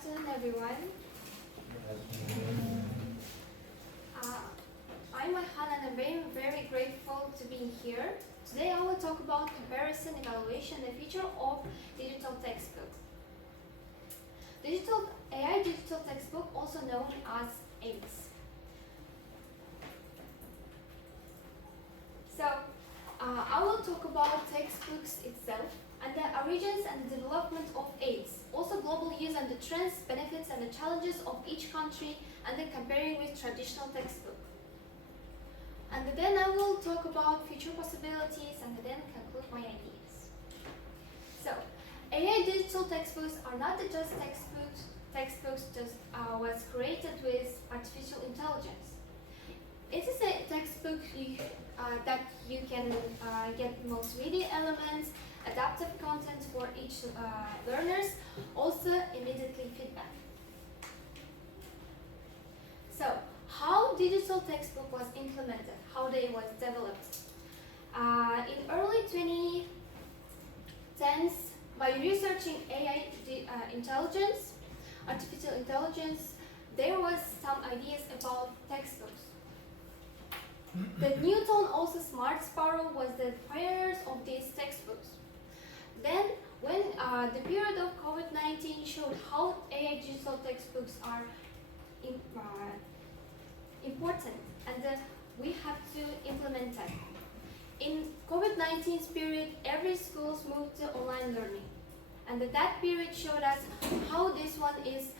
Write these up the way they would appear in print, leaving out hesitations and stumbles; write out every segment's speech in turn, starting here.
afternoon, everyone. I'm Ayhan and I'm very grateful to be here. Today I will talk about comparison, evaluation, the future of digital textbook. AI digital textbook, also known as AITS. I will talk about textbooks itself and the origins and the development of AITS, also global use and the trends, benefits and the challenges of each country, and then comparing with traditional textbook. And then I will talk about future possibilities and then conclude my ideas. So, AI digital textbooks are not just textbooks. Textbooks just was created with artificial intelligence. It is a textbook that you can get multimedia elements, adaptive content for each learners, also immediately feedback. So, how digital textbook was implemented, how they was developed. In early 2010s, by researching AI intelligence, artificial intelligence, there was some ideas about textbooks. The Newton, also Smart Sparrow, was the pioneers of these textbooks. Then, when the period of COVID-19 showed how AI digital textbooks are important and we have to implement them. In COVID-19's period, every schools moved to online learning. And that period showed us how this one is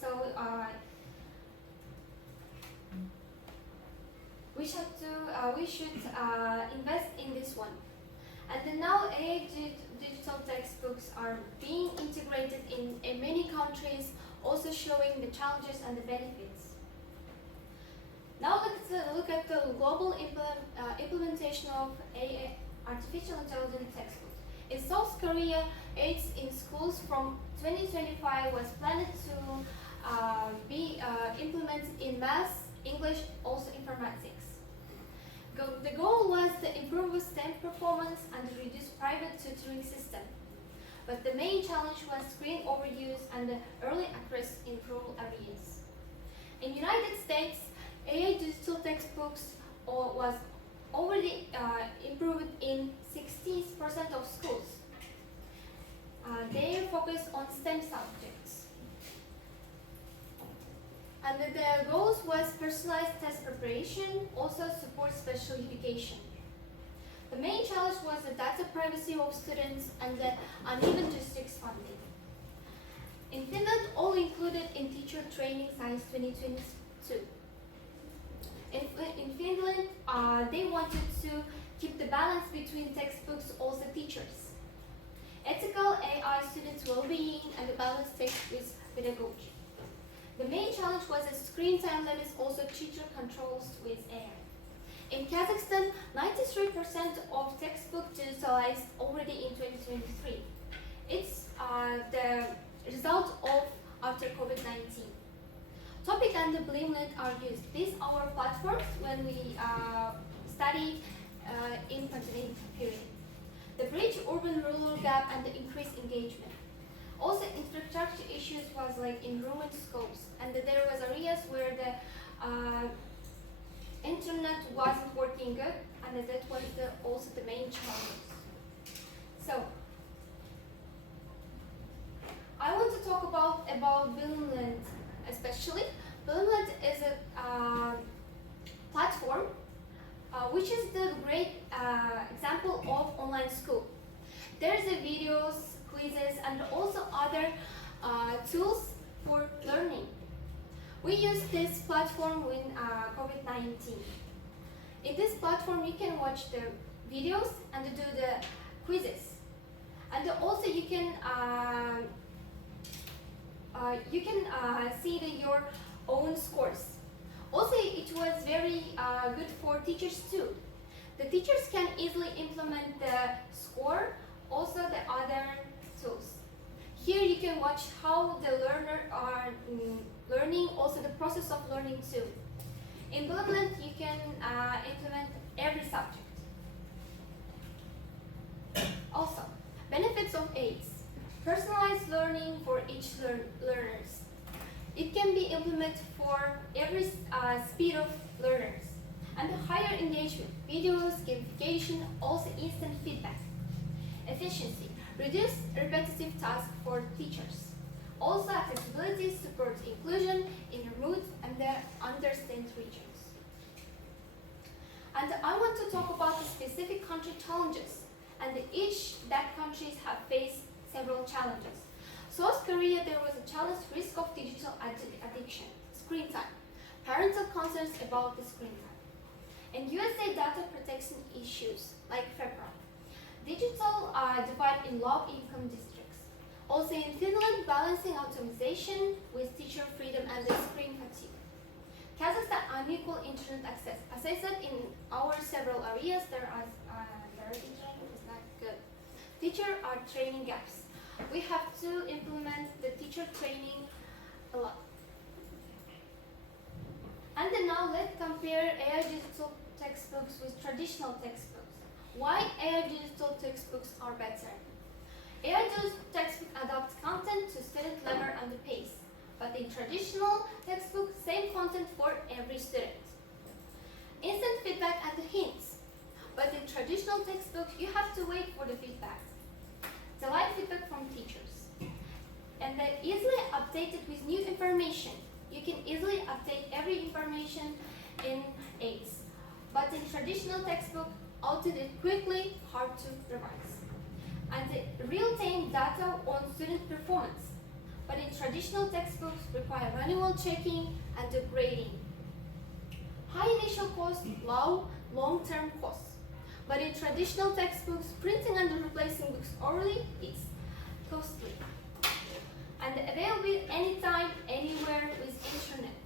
so we should invest in this one. And then now AI digital textbooks are being integrated in many countries, also showing the challenges and the benefits. Now let's look at the global implementation of AI, artificial intelligence textbooks. In South Korea, AITS in schools from 2025 was planned to be implemented in math, English, also informatics. The goal was to improve STEM performance and reduce private tutoring system. But the main challenge was screen overuse and the early access in rural areas. In United States, AI digital textbooks was already improved in 60% of schools. They focused on STEM subjects. And the goals was personalized test preparation, also support special education. The main challenge was the data privacy of students and the uneven districts funding. In Finland, all included in Teacher Training Science 2022. In Finland, they wanted to keep the balance between textbooks, also teachers. Ethical AI students' well-being and the balanced text with pedagogy. The main challenge was the screen time limits, also teacher controls with AI. In Kazakhstan, 93% of textbook digitalized already in 2023. It's the result of after COVID-19. Topic and the Bleemlet are used. These are our platforms when we study in pandemic period. The bridge urban-rural gap and the increased engagement. Also, infrastructure issues was like in ruined schools, and there was areas where the internet wasn't working good, and that was also the main challenge. So, I want to talk about Bleemlet especially. Bleemlet is a platform which is the great example of online school. There's the videos, quizzes, and also other tools for learning. We use this platform in COVID-19. In this platform, you can watch the videos and do the quizzes. And also you can see your own scores. Also, it was very good for teachers too. The teachers can easily implement the score, also the other tools. Here you can watch how the learner are learning, also the process of learning too. In Bleemlet, you can implement every subject. of aids. Personalized learning for each learners. It can be implemented for every speed of learners. And higher engagement, videos, gamification, also instant feedback. Efficiency, reduce repetitive tasks for teachers. Also accessibility, support inclusion in remote and underserved regions. And I want to talk about the specific country challenges, and each that countries have faced several challenges. South Korea, there was a challenge risk of digital addiction, screen time, parental concerns about the screen time. In USA, data protection issues like FEPRA, digital divide in low-income districts. Also in Finland, balancing optimization with teacher freedom and the screen fatigue. Kazakhstan, unequal internet access. As I said, in our several areas, their internet is not good. Teacher are training gaps. We have to implement the teacher training a lot. And then now let's compare AI digital textbooks with traditional textbooks. Why AI digital textbooks are better? AI digital textbook adapts content to student level and the pace. But in traditional textbook, same content for every student. Instant feedback and the hints. But in traditional textbooks, you have to wait for the feedback. Delayed feedback from teachers. And they're easily updated with new information. You can easily update every information in aids. But in traditional textbook, outdated quickly, hard to revise. And the real-time data on student performance. But in traditional textbooks require manual checking and the grading. High initial cost, low long-term costs. But in traditional textbooks, printing and replacing books orally is costly. And available anytime, anywhere with internet.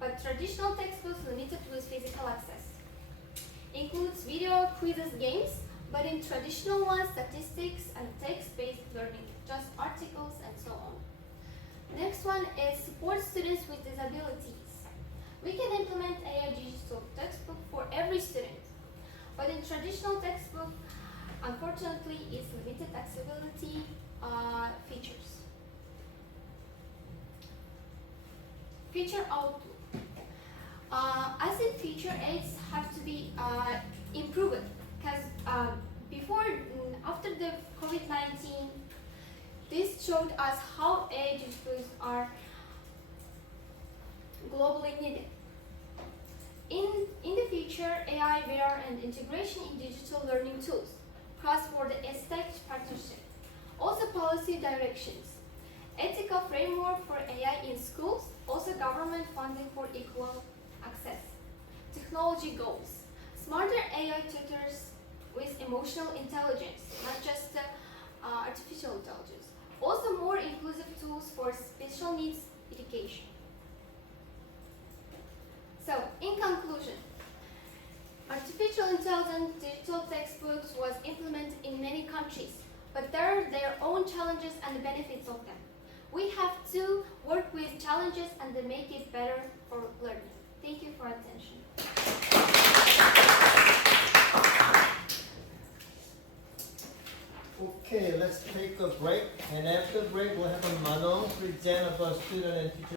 But traditional textbooks limited with physical access. Includes video, quizzes, games, but in traditional ones, statistics and text-based learning, just articles and so on. Next one is support students with disabilities. We can implement AI digital textbook for every student, but in traditional textbook, unfortunately, is limited accessibility features. Feature outlook. As in feature aids have to be improved, because after the COVID-19, this showed us how AI digitals are globally needed. In the future, AI, VR, and integration in digital learning tools, cross-border EdTech partnership, also policy directions, ethical framework for AI in schools, also government funding for equal access, technology goals, smarter AI tutors with emotional intelligence, not just artificial intelligence, also more inclusive tools for special needs education. So, in conclusion, artificial intelligence digital textbooks was implemented in many countries, but there are their own challenges and the benefits of them. We have to work with challenges and then make it better for learning. Thank you for attention. Okay, let's take a break, and after break we'll have a Manon present about student and teacher